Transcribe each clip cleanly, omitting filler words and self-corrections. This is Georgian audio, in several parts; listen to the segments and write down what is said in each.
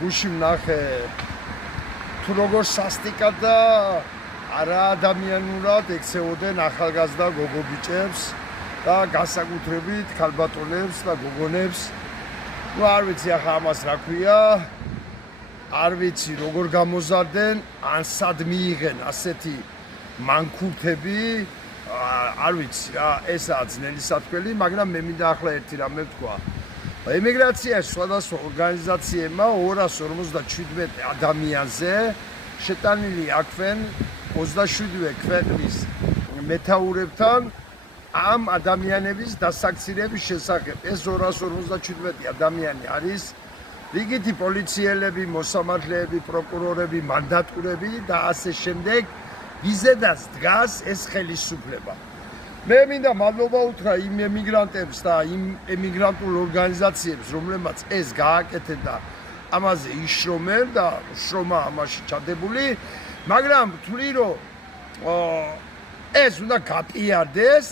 გუში ვნახე თუ როგორ სასტიკად და არა ადამიანურად ექცეოდნენ ახალგაზრდა გოგობიჭებს და განსაკუთრებით ქალბატონებს და გოგონებს. ნუ არ ვიცი ახლა ამას რა ქვია. არ ვიცი როგორ გამოზარდნენ, ან სად მიიღენ ასეთი მანქურთები. არ ვიცი რა, ესაა ძნელი სათქმელი, მაგრამ მე მინდა ახლა ერთი რამე ვთქვა. ემიგრაციაში სხვადასხვა ორგანიზაციებმა 257 ადამიანზე შეტანილი აქვენ 27 ქვეყნის მეთაურებთან ამ ადამიანების დასაქცირების შესახებ. ეს 257 ადამიანი არის რიგითი პოლიციელები, მოსამართლეები, პროკურორები, მანდატურები და ასე შემდეგ. ვიზედაც დგას ეს ხელისუფლება. მე მინდა მადლობა უთხრა იმ ემიგრანტებს და იმ ემიგრანტულ ორგანიზაციებს, რომლებმაც ეს გააკეთეს და ამაზე იშრომენ და შრომა ამაში ჩადებული, მაგრამ ვთვლი რომ ეს უნდა გაპიარდეს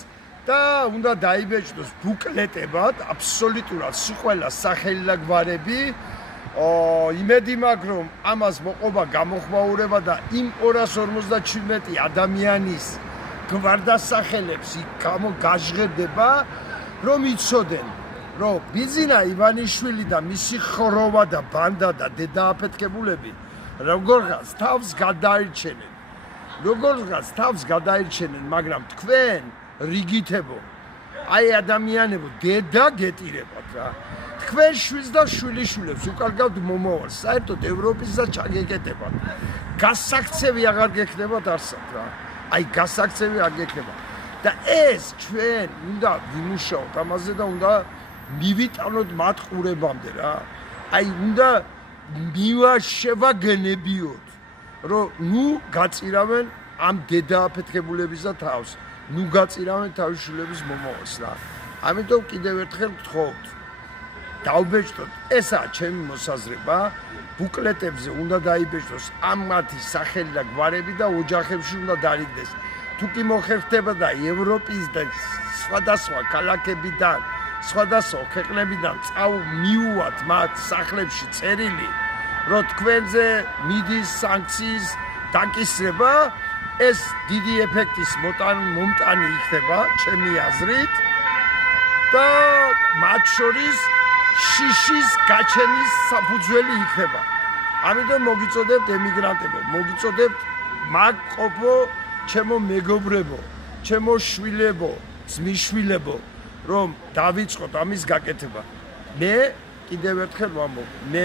და უნდა დაიბეჭდოს ბუკლეტებად აბსოლუტურად ყველა სახელი და გვარები. იმედი მაქვს რომ ამას მოყობა გამოხმაურება და იმ 257 ადამიანის გვარდასახელებს გაჟღერდება რომ იცოდნენ რომ ბიზინა ივანიშვილი და მისი ხროვა და ბანდა და დედააფეთქებულები როგორღაც თავს გადაირჩენენ, მაგრამ თქვენ რიგითებო აი ადამიანებო დედა გეტირებათ რა. თქვენ შვილს და შვილიშვილებს უკარგავთ მომავალს, საერთოდ ევროპისაც ჩაგეკეტებათ. გასაქცევი აღარ გექნებათ არსად რა. აი გასაქცევი არ გექნება. და ეს ჩვენ უნდა ვიმუშაოთ ამაზე და უნდა მივიტანოთ მათ ყურებამდე რა. აი უნდა შევაგნებიოთ, რომ ნუ გაწირავენ ამ დედააფეთქებულებისა თავს. ნუ გაწირავენ თავის შვილების მომავალს რა. ამიტომ კიდევ ერთხელ გთხოვთ დაუბეჭდოთ, ესაა ჩემი მოსაზრება. ბუკლეტებზე უნდა დაიბეჭდოს ამ მათი სახელი და გვარები და ოჯახებში უნდა დარიგდეს. თუ კი მოხერხდება და ევროპის და სხვადასხვა ქალაქებიდან, სხვადასხვა ქვეყნებიდან მიუვათ მათ სახლებში წერილი, რომ თქვენზე მიდის სანქციის დაკისრება, ეს დიდი ეფექტის მომტანი იქნება, ჩემი აზრით და მათ შორის შიშის გაჩენის საფუძველი იქნება. ამიტომ მოგიწოდებთ ემიგრანტებო, მოგიწოდებთ მაგ ყოფო, ჩემო მეგობრებო, ჩემო შვილებო, ძმისშვილებო, რომ დავიწყოთ ამის გაკეთება. მე კიდევ ერთხელ ვამბობ,